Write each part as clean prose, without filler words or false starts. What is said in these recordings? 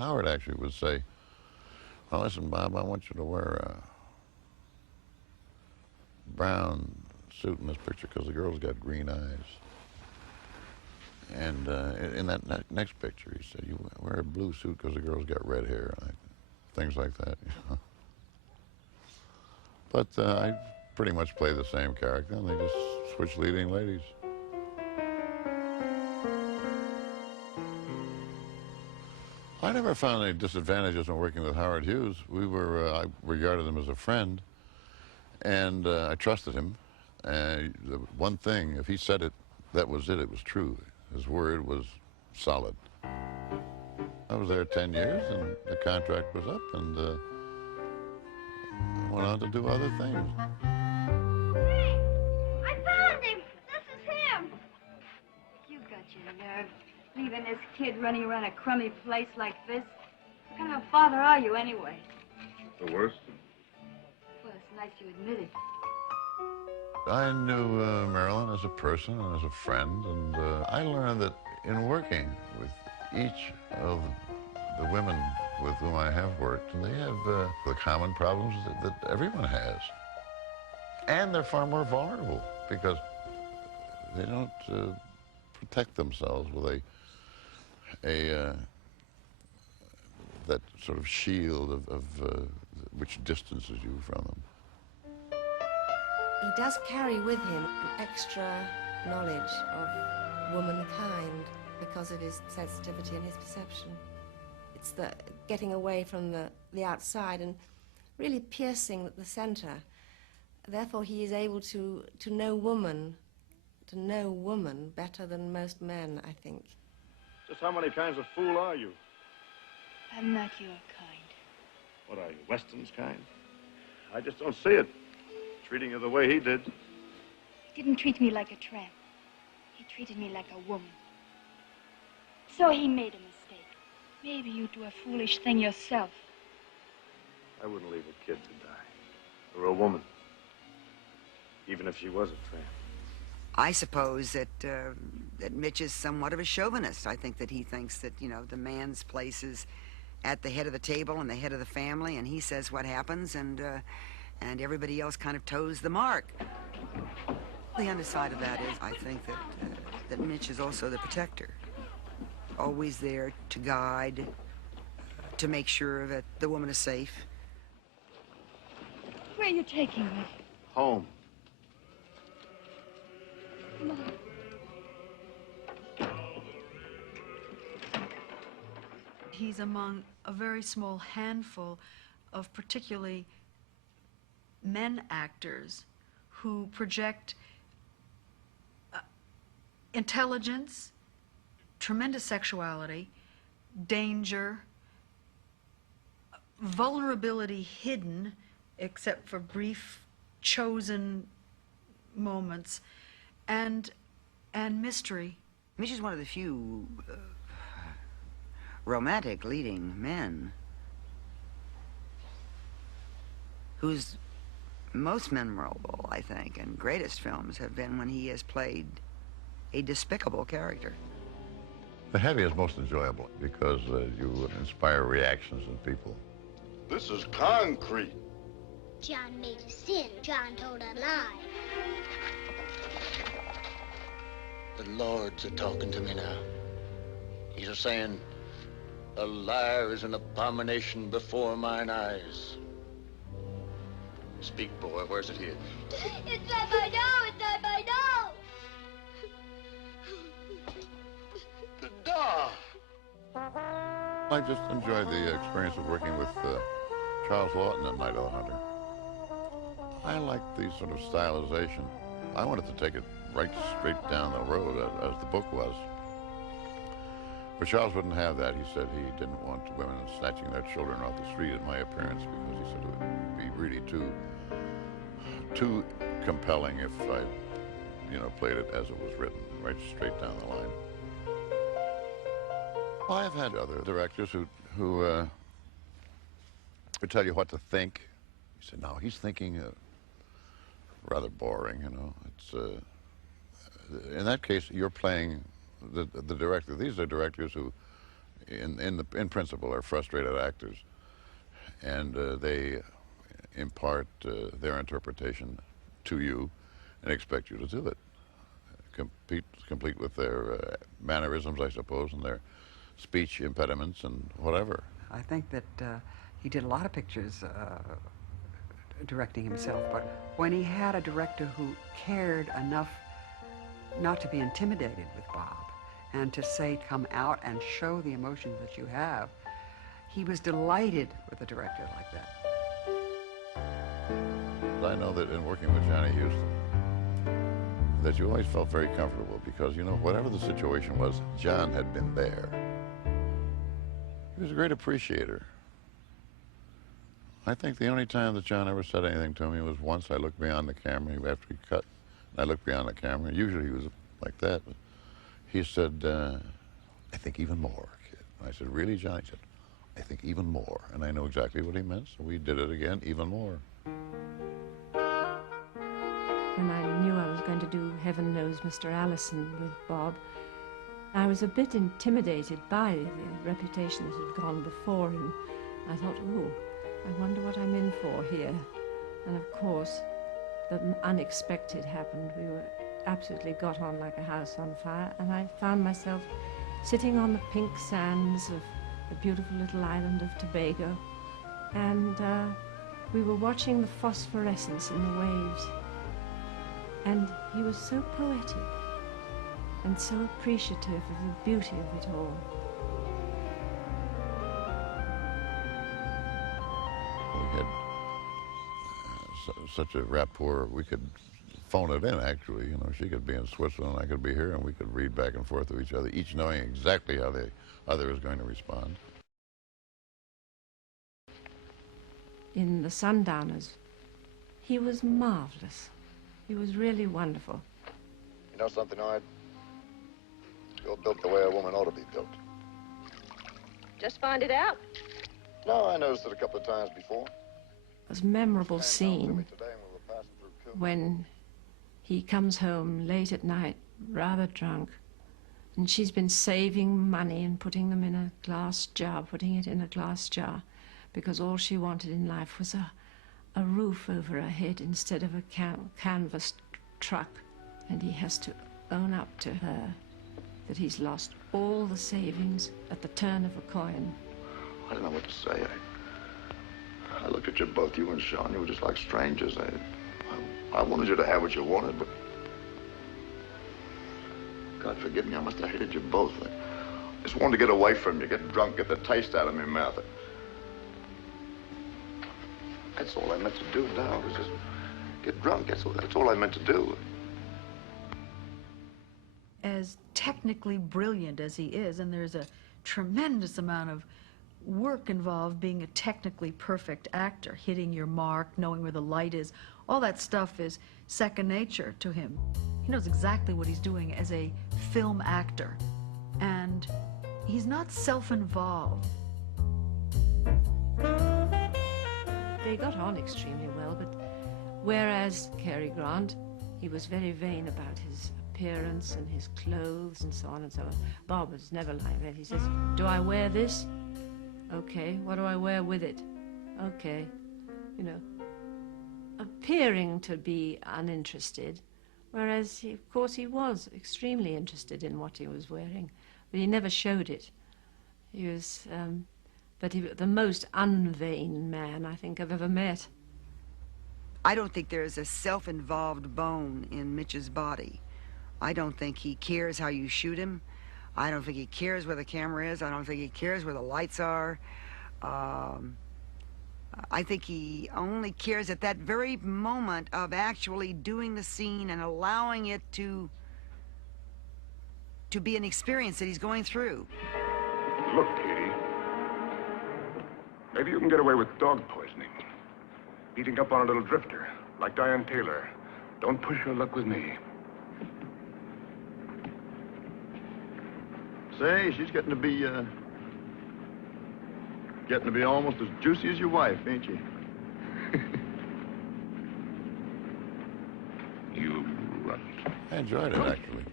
Howard actually would say, well, listen, Bob, I want you to wear a brown suit in this picture because the girl's got green eyes. And in that next picture, he said, you wear a blue suit because the girl's got red hair. Things like that, you know. But I pretty much play the same character, and they just switch leading ladies. I never found any disadvantages when working with Howard Hughes. I regarded him as a friend, and I trusted him. And the one thing, if he said it, that was it. It was true. His word was solid. I was there 10 years, and the contract was up, and I went on to do other things. Hey, I found him! This is him! You got your nerve, leaving this kid running around a crummy place like this. What kind of a father are you, anyway? The worst. Well, it's nice you admit it. I knew Marilyn as a person and as a friend, and I learned that in working with each of the women with whom I have worked, and they have the common problems that everyone has. And they're far more vulnerable because they don't protect themselves with that sort of shield of which distances you from them. He does carry with him an extra knowledge of womankind because of his sensitivity and his perception. It's the getting away from the outside and really piercing at the center. Therefore, he is able to know woman better than most men, I think. Just how many kinds of fool are you? I'm not your kind. What are you, Weston's kind? I just don't see it. Treating you the way he did. He didn't treat me like a tramp. He treated me like a woman. So he made a mistake. Maybe you'd do a foolish thing yourself. I wouldn't leave a kid to die. Or a woman. Even if she was a tramp. I suppose that Mitch is somewhat of a chauvinist. I think that he thinks that, you know, the man's place is at the head of the table and the head of the family, and he says what happens, and everybody else kind of toes the mark. The underside of that is, I think that Mitch is also the protector. Always there to guide, to make sure that the woman is safe. Where are you taking me? Home. Come on. He's among a very small handful of particularly men actors who project intelligence, tremendous sexuality, danger, vulnerability hidden except for brief chosen moments, and mystery. Mitch is one of the few romantic leading men whose most memorable, I think, and greatest films have been when he has played a despicable character. The heavy is most enjoyable because you inspire reactions in people. This is concrete. John made a sin. John told a lie. The Lord's a talking to me now. He's a saying, a liar is an abomination before mine eyes. Speak, boy, where's it hid? It's at my door. It's at my door. The door! I just enjoyed the experience of working with Charles Lawton at Night of the Hunter. I liked the sort of stylization. I wanted to take it right straight down the road as the book was. But Charles wouldn't have that. He said he didn't want women snatching their children off the street at my appearance because he said it would be really too compelling if I, played it as it was written, right straight down the line. Well, I've had other directors who would tell you what to think. He said, no, he's thinking rather boring, It's in that case, you're playing the director. These are directors who, in principle, are frustrated actors, and they impart their interpretation to you and expect you to do it, complete with their mannerisms, I suppose, and their speech impediments and whatever. I think that he did a lot of pictures directing himself, but when he had a director who cared enough not to be intimidated with Bob and to say, come out and show the emotions that you have, he was delighted with a director like that. I know that in working with Johnny Houston, that you always felt very comfortable because, you know, whatever the situation was, John had been there. He was a great appreciator. I think the only time that John ever said anything to me was once I looked beyond the camera after he cut. And I looked beyond the camera. Usually he was like that. But he said, I think even more, kid. And I said, really, John? He said, I think even more. And I know exactly what he meant, so we did it again, even more. When I knew I was going to do Heaven Knows Mr. Allison with Bob, I was a bit intimidated by the reputation that had gone before, and I thought, oh, I wonder what I'm in for here. And of course, the unexpected happened. We were absolutely got on like a house on fire, and I found myself sitting on the pink sands of the beautiful little island of Tobago, and we were watching the phosphorescence in the waves. And he was so poetic and so appreciative of the beauty of it all. We had such a rapport, we could phone it in, actually. You know, she could be in Switzerland, I could be here, and we could read back and forth to each other, each knowing exactly how the other is going to respond. In The Sundowners, he was marvelous. He was really wonderful. You know something, Art? You're built the way a woman ought to be built. Just find it out. No, I noticed it a couple of times before. It was a memorable scene when he comes home late at night, rather drunk, and she's been saving money and putting them in a glass jar, putting it in a glass jar, because all she wanted in life was a roof over her head instead of a canvas truck. And he has to own up to her that he's lost all the savings at the turn of a coin. I don't know what to say. I looked at you both, you and Sean. You were just like strangers. I wanted you to have what you wanted, but God forgive me, I must have hated you both. I just wanted to get away from you, get drunk, get the taste out of my mouth. That's all I meant to do now, was just get drunk. That's all I meant to do. As technically brilliant as he is, and there's a tremendous amount of work involved being a technically perfect actor, hitting your mark, knowing where the light is, all that stuff is second nature to him. He knows exactly what he's doing as a film actor, and he's not self-involved. They got on extremely well, but whereas Cary Grant, he was very vain about his appearance and his clothes and so on and so on. Bob was never like that. He says, do I wear this? Okay. What do I wear with it? Okay. You know, appearing to be uninterested, whereas, of course, he was extremely interested in what he was wearing, but he never showed it. He was... but he was the most unvain man I think I've ever met. I don't think there's a self-involved bone in Mitch's body. I don't think he cares how you shoot him. I don't think he cares where the camera is. I don't think he cares where the lights are. I think he only cares at that very moment of actually doing the scene and allowing it to be an experience that he's going through. Look, Katie. Maybe you can get away with dog poisoning. Beating up on a little drifter, like Diane Taylor. Don't push your luck with me. Say, she's getting to be almost as juicy as your wife, ain't she? You runt. I enjoyed it, actually.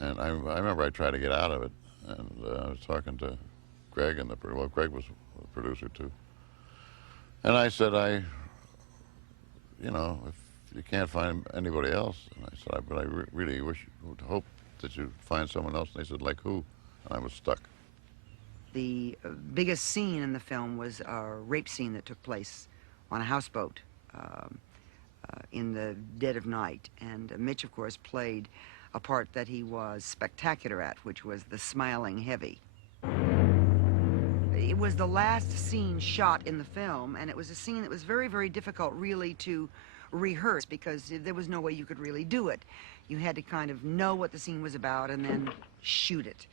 And I remember I tried to get out of it, And I was talking to Greg, well, Greg was the producer too. And I said, you know, if you can't find anybody else, and I said, but I really would hope that you'd find someone else. And they said, like who? And I was stuck. The biggest scene in the film was a rape scene that took place on a houseboat in the dead of night. And Mitch, of course, played a part that he was spectacular at, which was the smiling heavy. It was the last scene shot in the film, and it was a scene that was very, very difficult really to rehearse because there was no way you could really do it. You had to kind of know what the scene was about and then shoot it.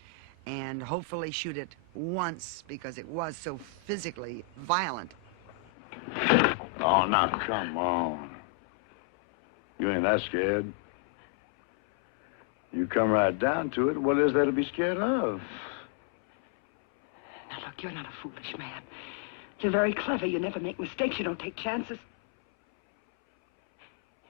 And hopefully shoot it once because it was so physically violent. Oh, now, come on. You ain't that scared. You come right down to it, what is there to be scared of? Now, look, you're not a foolish man. You're very clever. You never make mistakes. You don't take chances.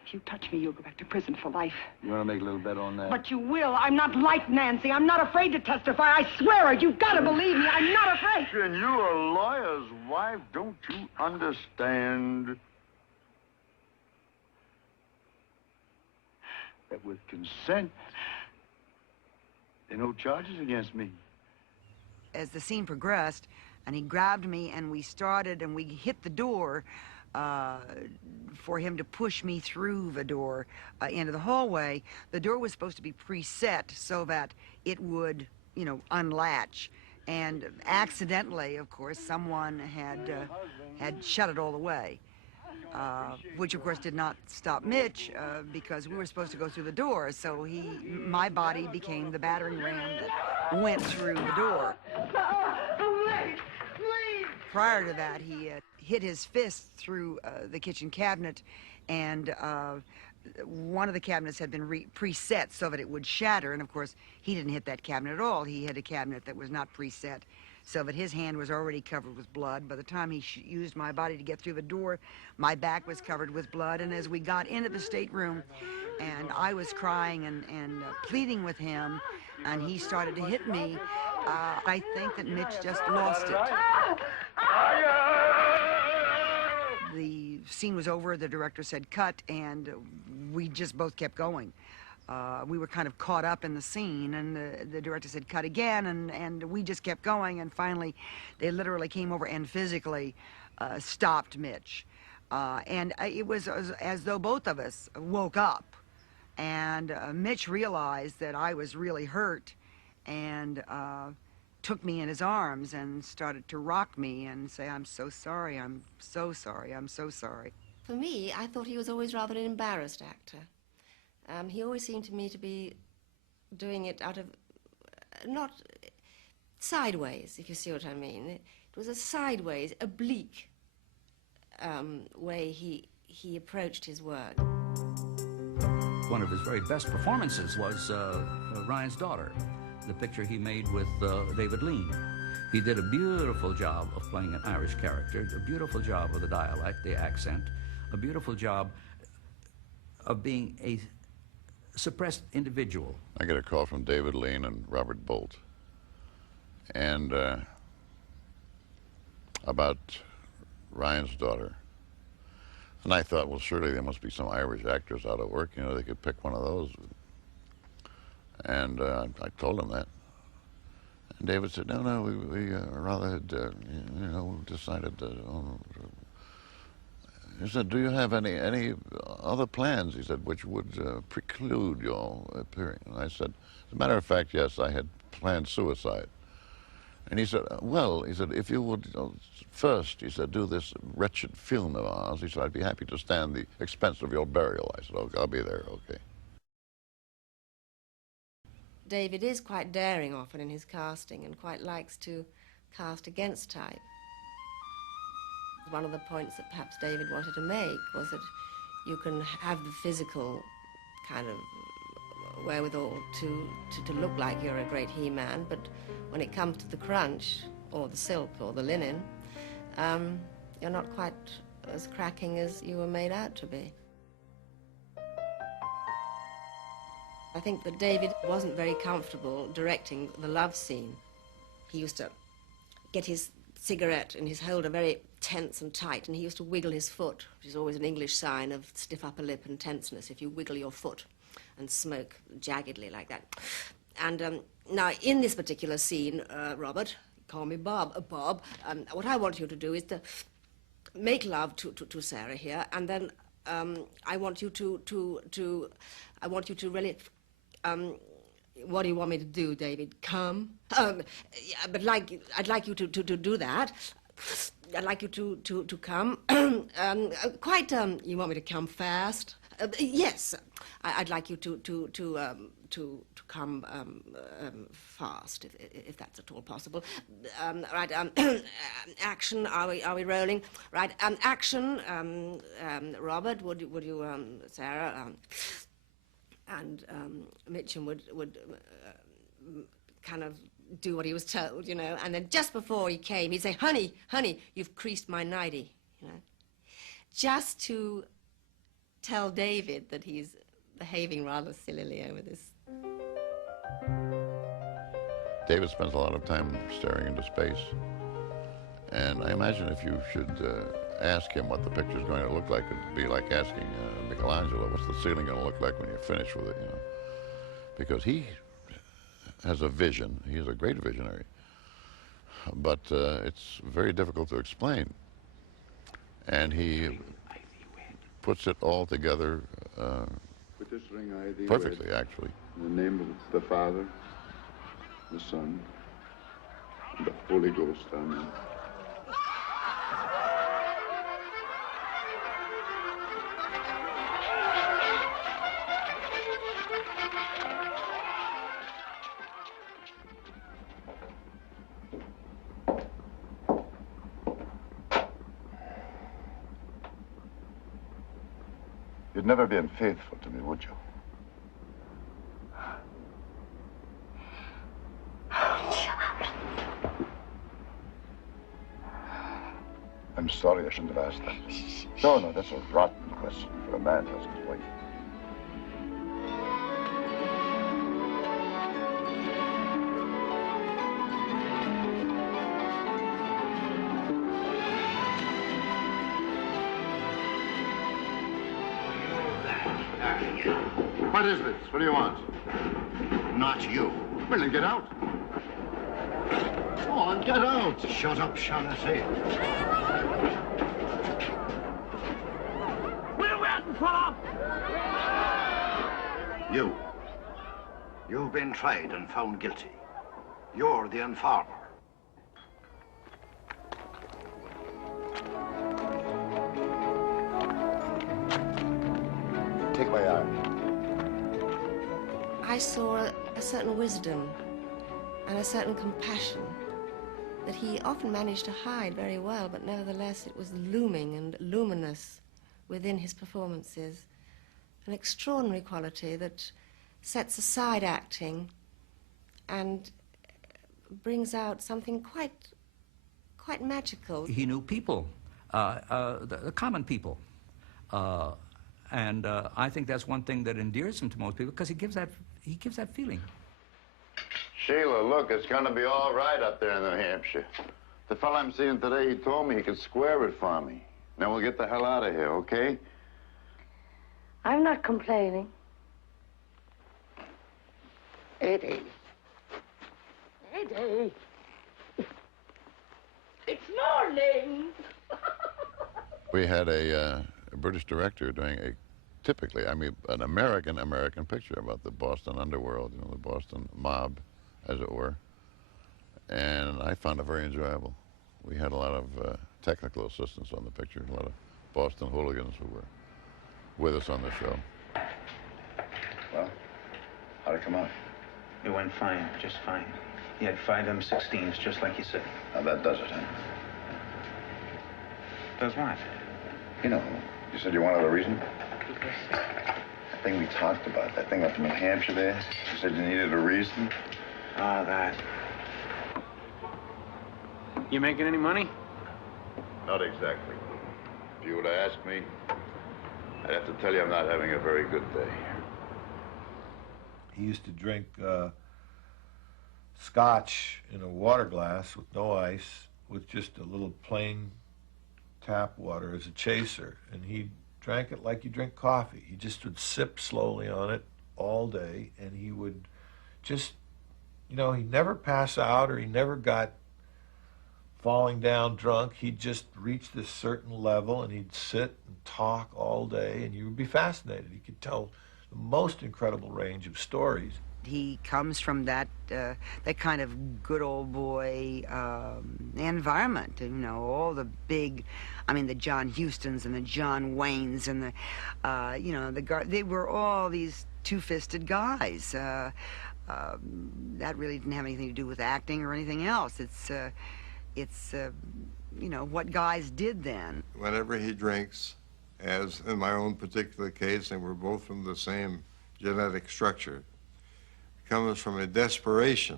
If you touch me, you'll go back to prison for life. You want to make a little bet on that? But you will. I'm not like Nancy. I'm not afraid to testify. I swear it. You've got to believe me. I'm not afraid. And you're a lawyer's wife. Don't you understand that with consent, there are no charges against me? As the scene progressed, and he grabbed me, and we hit the door for him to push me through the door into the hallway. The door was supposed to be preset so that it would, you know, unlatch. And accidentally, of course, someone had shut it all the way, which of course did not stop Mitch because we were supposed to go through the door. So my body became the battering ram that went through the door. Prior to that, he hit his fist through the kitchen cabinet, and one of the cabinets had been preset so that it would shatter, and of course, he didn't hit that cabinet at all. He hit a cabinet that was not preset, so that his hand was already covered with blood. By the time he used my body to get through the door, my back was covered with blood, and as we got into the stateroom, and I was crying and pleading with him, and he started to hit me, I think that Mitch just lost it. The scene was over, the director said cut, and we just both kept going. We were kind of caught up in the scene, and the director said cut again, and we just kept going, and finally they literally came over and physically stopped Mitch. And it was as though both of us woke up, and Mitch realized that I was really hurt, and took me in his arms and started to rock me and say, I'm so sorry, I'm so sorry, I'm so sorry. For me, I thought he was always rather an embarrassed actor. He always seemed to me to be doing it out of, not sideways, if you see what I mean. It was a sideways, oblique way he approached his work. One of his very best performances was Ryan's Daughter, the picture he made with David Lean. He did a beautiful job of playing an Irish character, a beautiful job of the dialect, the accent, a beautiful job of being a suppressed individual. I get a call from David Lean and Robert Bolt, and about Ryan's Daughter. And I thought, well, surely there must be some Irish actors out of work, you know, they could pick one of those. And I told him that. And David said, no, we rather had, you know, decided that, he said, do you have any other plans, he said, which would preclude your appearing? And I said, as a matter of fact, yes, I had planned suicide. And he said, well, he said, if you would first, he said, do this wretched film of ours, he said, I'd be happy to stand the expense of your burial. I said, okay, I'll be there, okay. David is quite daring often in his casting and quite likes to cast against type. One of the points that perhaps David wanted to make was that you can have the physical kind of wherewithal to look like you're a great he-man, but when it comes to the crunch, or the silk, or the linen, you're not quite as cracking as you were made out to be. I think that David wasn't very comfortable directing the love scene. He used to get his cigarette in his holder very tense and tight, and he used to wiggle his foot, which is always an English sign of stiff upper lip and tenseness, if you wiggle your foot and smoke jaggedly like that. And now, in this particular scene, Robert, call me Bob, what I want you to do is to make love to Sarah here, and then I want you to really, what do you want me to do, David? Come? But I'd like you to do that. I'd like you to come. Quite, you want me to come fast? Yes, I'd like you to come fast, if that's at all possible. Right, action, are we rolling? Right, action, Robert, would you, Sarah, and Mitchum would kind of do what he was told, you know, and then just before he came, he'd say, honey, you've creased my nightie, you know, just to tell David that he's behaving rather sillily over this. David spends a lot of time staring into space, and I imagine if you should ask him what the picture's going to look like, it'd be like asking Michelangelo, what's the ceiling going to look like when you're finished with it, you know, because he has a vision. He's a great visionary, but it's very difficult to explain, and he puts it all together With this ring I thee perfectly, wed, actually. in the name of the Father, the Son, and the Holy Ghost. Amen. You'd never be unfaithful to me, would you? I'm sorry, I shouldn't have asked that. No, that's a rotten question for a man to ask his wife. What is this? What do you want? Not you. Well, then get out. Go on, get out. Shut up, shall I say? We're waiting for You've been tried and found guilty. You're the informer. Take my arm. I saw a certain wisdom and a certain compassion that he often managed to hide very well, but nevertheless it was looming and luminous within his performances. An extraordinary quality that sets aside acting and brings out something quite magical. He knew people, the common people. And I think that's one thing that endears him to most people, because he gives that feeling. Sheila, look, it's going to be all right up there in New Hampshire. The fellow I'm seeing today, he told me he could square it for me. Then we'll get the hell out of here, okay? I'm not complaining. Eddie. Eddie. It's morning. We had a British director doing typically, I mean, an American picture about the Boston underworld, you know, the Boston mob, as it were. And I found it very enjoyable. We had a lot of technical assistance on the picture, a lot of Boston hooligans who were with us on the show. Well, how'd it come out? It went fine, just fine. He had 5 M16s, just like you said. Now that does it, huh? Does what? You know, you said you wanted a reason? That thing we talked about, that thing up in New Hampshire there. You said you needed a reason? Ah, that. You making any money? Not exactly. If you were to ask me, I'd have to tell you I'm not having a very good day. He used to drink scotch in a water glass with no ice, with just a little plain tap water as a chaser, and he drank it like you drink coffee. He just would sip slowly on it all day, and he would just, you know, he'd never pass out or he never got falling down drunk. He'd just reach this certain level, and he'd sit and talk all day, and you would be fascinated. He could tell the most incredible range of stories. He comes from that that kind of good old boy environment. You know, all the big, I mean, the John Hustons and the John Waynes and the, you know, they were all these two-fisted guys. That really didn't have anything to do with acting or anything else. It's you know, what guys did then. Whenever he drinks, as in my own particular case, and we're both from the same genetic structure, comes from a desperation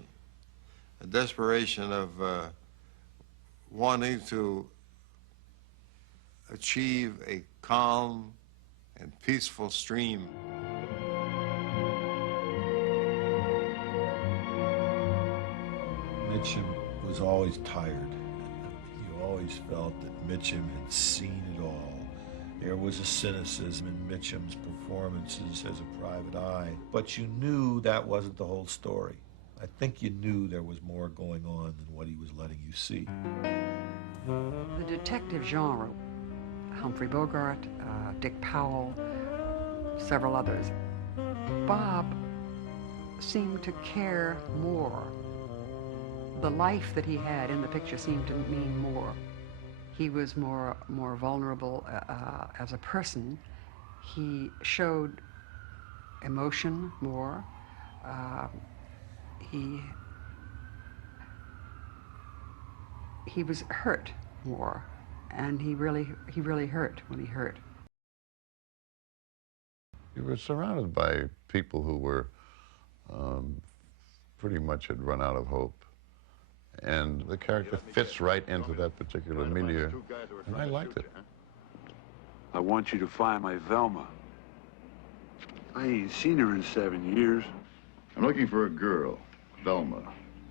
of wanting to achieve a calm and peaceful stream. Mitchum was always tired. You always felt that Mitchum had seen it all. There was a cynicism in Mitchum's performances as a private eye, but you knew that wasn't the whole story. I think you knew there was more going on than what he was letting you see. The detective genre, Humphrey Bogart, Dick Powell, several others, Bob seemed to care more. The life that he had in the picture seemed to mean more. He was more vulnerable as a person. He showed emotion more. He was hurt more, and he really hurt when he hurt. You were surrounded by people who were pretty much had run out of hope. And the character fits right into that particular milieu, and I liked it. I want you to find my Velma. I ain't seen her in 7 years. I'm looking for a girl, Velma.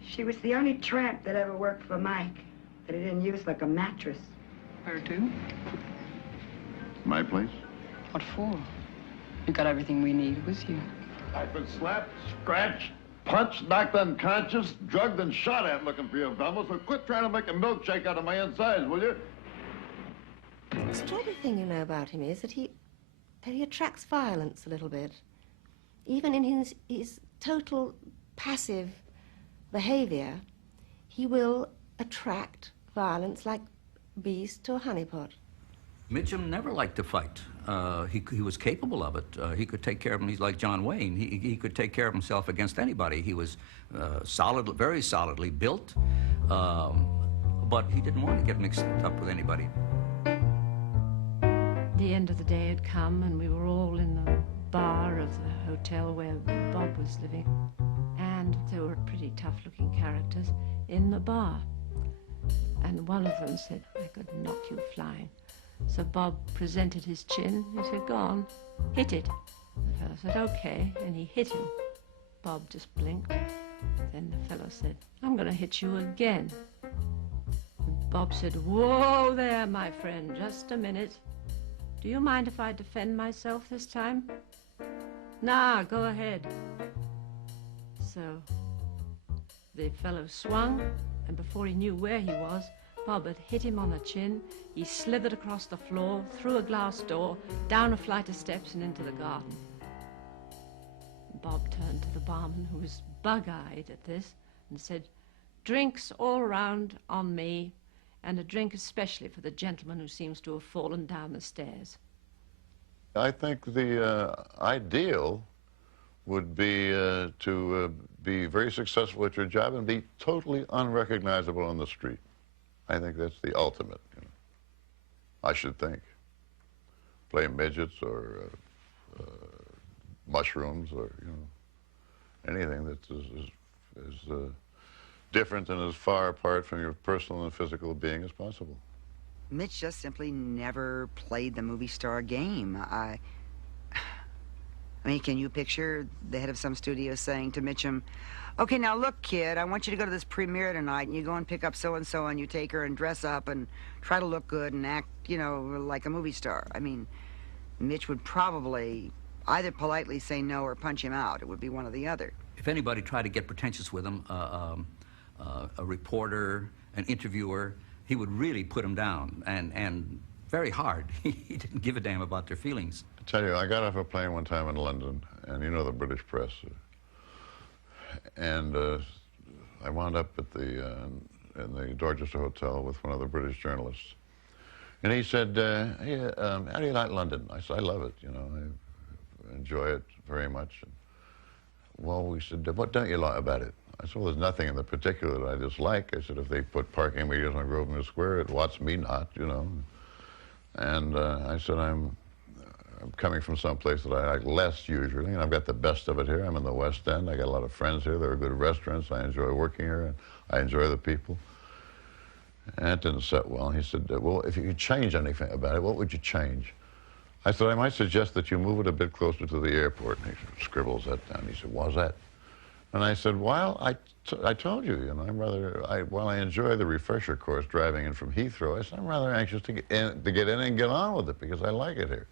She was the only tramp that ever worked for Mike, that he didn't use like a mattress. Her too? My place? What for? You got everything we need with you. I've been slapped, scratched, punched, knocked unconscious, drugged, and shot at looking for you, Velma, so quit trying to make a milkshake out of my insides, will you? The extraordinary thing, you know, about him is that he attracts violence a little bit. Even in his total passive behavior, he will attract violence like bees to a honeypot. Mitchum never liked to fight. He was capable of it. He could take care of him. He's like John Wayne. He could take care of himself against anybody. He was very solidly built, but he didn't want to get mixed up with anybody. The end of the day had come, and we were all in the bar of the hotel where Bob was living, and there were pretty tough-looking characters in the bar. And one of them said, "I could knock you flying." So Bob presented his chin. He said, "Go on, hit it." The fellow said, "Okay," and he hit him. Bob just blinked. Then the fellow said, "I'm going to hit you again." And Bob said, "Whoa there, my friend, just a minute. Do you mind if I defend myself this time?" "Nah, go ahead." So the fellow swung, and before he knew where he was, Bob had hit him on the chin. He slithered across the floor, through a glass door, down a flight of steps and into the garden. Bob turned to the barman, who was bug-eyed at this, and said, "Drinks all around on me, and a drink especially for the gentleman who seems to have fallen down the stairs." I think the ideal would be to be very successful at your job and be totally unrecognizable on the street. I think that's the ultimate, you know. I should think. Play midgets or mushrooms or, you know, anything that is different and as far apart from your personal and physical being as possible. Mitch just simply never played the movie star game. I mean, can you picture the head of some studio saying to Mitchum, okay, now look, kid, I want you to go to this premiere tonight, and you go and pick up so-and-so, and you take her and dress up and try to look good and act, you know, like a movie star. I mean, Mitch would probably either politely say no or punch him out. It would be one or the other. If anybody tried to get pretentious with him, a reporter, an interviewer, he would really put them down, and very hard. He didn't give a damn about their feelings. I tell you, I got off a plane one time in London, and you know the British press, and I wound up at in the Dorchester Hotel with one of the British journalists, and he said, "Hey, how do you like London?" I said, "I love it. You know, I enjoy it very much." And, well, we said, "What don't you like about it?" I said, "Well, there's nothing in the particular that I dislike." I said, "If they put parking meters on Grosvenor Square, it wants me not, you know." And I said, I'm coming from someplace that I like less usually, and I've got the best of it here. I'm in the West End. I got a lot of friends here. There are good restaurants. I enjoy working here, and I enjoy the people. And it didn't set well. He said, "Well, if you could change anything about it, what would you change?" I said, "I might suggest that you move it a bit closer to the airport." And he scribbles that down. He said, "Why's that?" And I said, "Well, I told you, you know, while I enjoy the refresher course driving in from Heathrow, I said, I'm rather anxious to get in and get on with it because I like it here."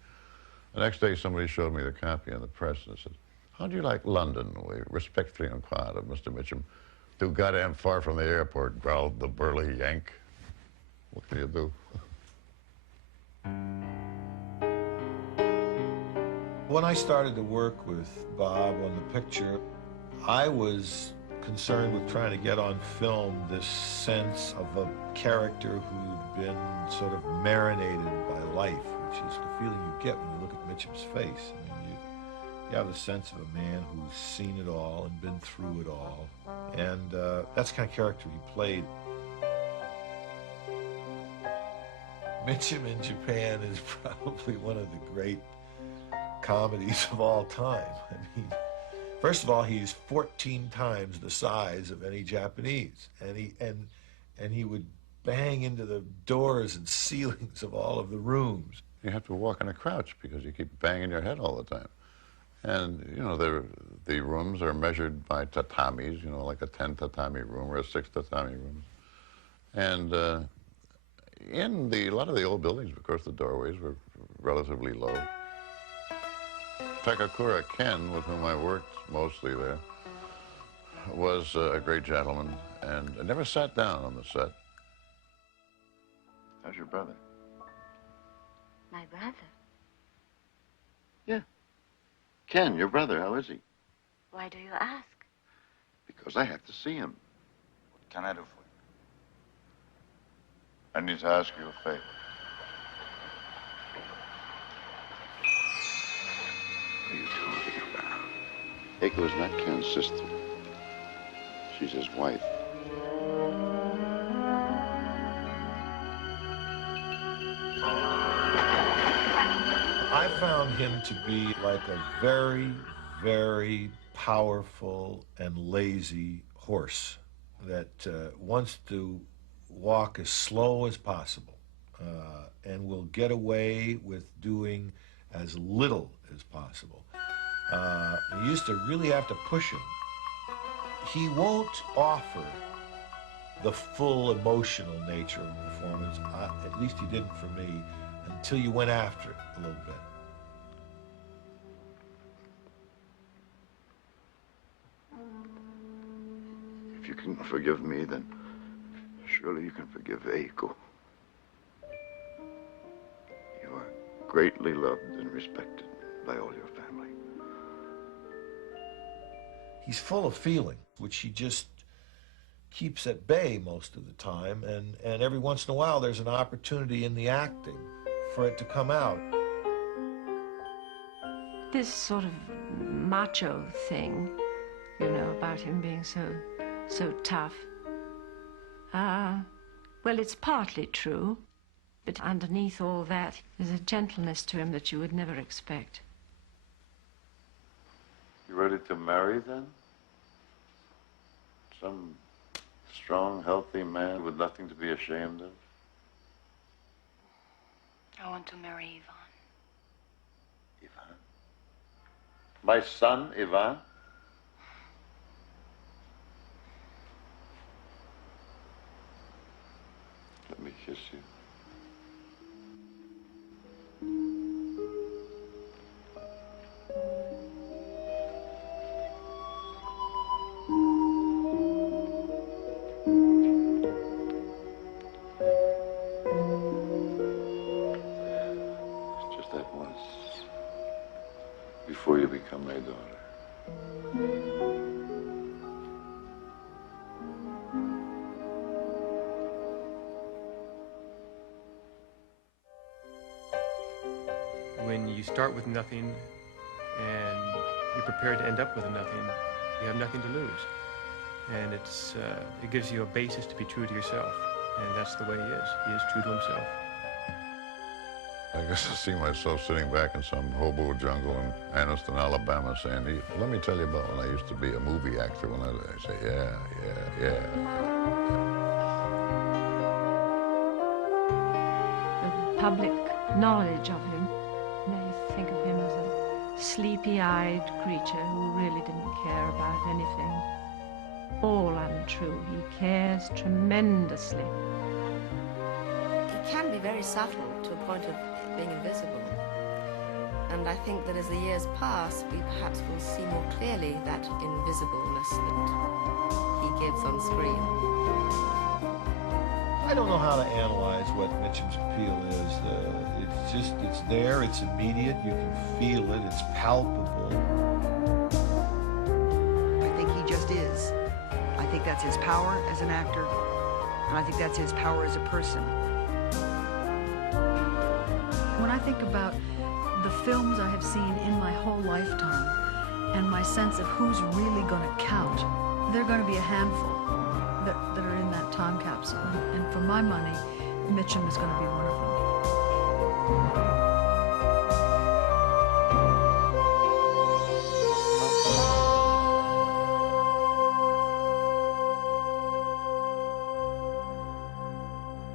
The next day, somebody showed me the copy in the press and said, "How do you like London?" We respectfully inquired of Mr. Mitchum. "Too goddamn far from the airport," growled the burly Yank. What can you do? When I started to work with Bob on the picture, I was concerned with trying to get on film this sense of a character who'd been sort of marinated by life, which is the feeling you get when you look at Mitchum's face. I mean, you have the sense of a man who's seen it all and been through it all, and that's the kind of character he played. Mitchum in Japan is probably one of the great comedies of all time. I mean, first of all, he's 14 times the size of any Japanese, and he would bang into the doors and ceilings of all of the rooms. You have to walk in a crouch because you keep banging your head all the time. And, you know, the rooms are measured by tatamis, you know, like a 10 tatami room or a 6 tatami room. And in a lot of the old buildings, of course, the doorways were relatively low. Takakura Ken, with whom I worked mostly there, was a great gentleman and never sat down on the set. How's your brother? My brother? Yeah. Ken, your brother, how is he? Why do you ask? Because I have to see him. What can I do for you? I need to ask you a favor. What are you talking about? Eiko is not Ken's sister. She's his wife. I found him to be like a very, very powerful and lazy horse that wants to walk as slow as possible and will get away with doing as little as possible. You used to really have to push him. He won't offer the full emotional nature of a performance, at least he didn't for me, until you went after it a little bit. If you can forgive me, then surely you can forgive Eiko. You are greatly loved and respected by all your family. He's full of feeling, which he just keeps at bay most of the time, and every once in a while there's an opportunity in the acting for it to come out. This sort of macho thing, you know, about him being so tough, well, it's partly true, but underneath all that, there's a gentleness to him that you would never expect. You ready to marry, then? Some strong, healthy man with nothing to be ashamed of? I want to marry Ivan. Ivan? My son, Ivan? Let me kiss you. Just that once. Before you become my daughter. When you start with nothing and you're prepared to end up with nothing, you have nothing to lose. And it gives you a basis to be true to yourself. And that's the way he is. He is true to himself. I guess I see myself sitting back in some hobo jungle in Anniston, Alabama, saying, let me tell you about when I used to be a movie actor. When I say, yeah. The public knowledge of him, they think of him as a sleepy-eyed creature who really didn't care about anything. All untrue. He cares tremendously. He can be very subtle to a point of being invisible. And I think that as the years pass, we perhaps will see more clearly that invisibleness that he gives on screen. I don't know how to analyze what Mitchum's appeal is. It's there, it's immediate, you can feel it, it's palpable. I think he just is. I think that's his power as an actor, and I think that's his power as a person. When I think about the films I have seen in my whole lifetime and my sense of who's really going to count, there are going to be a handful that are in that time capsule. And for my money, Mitchum is going to be one of them.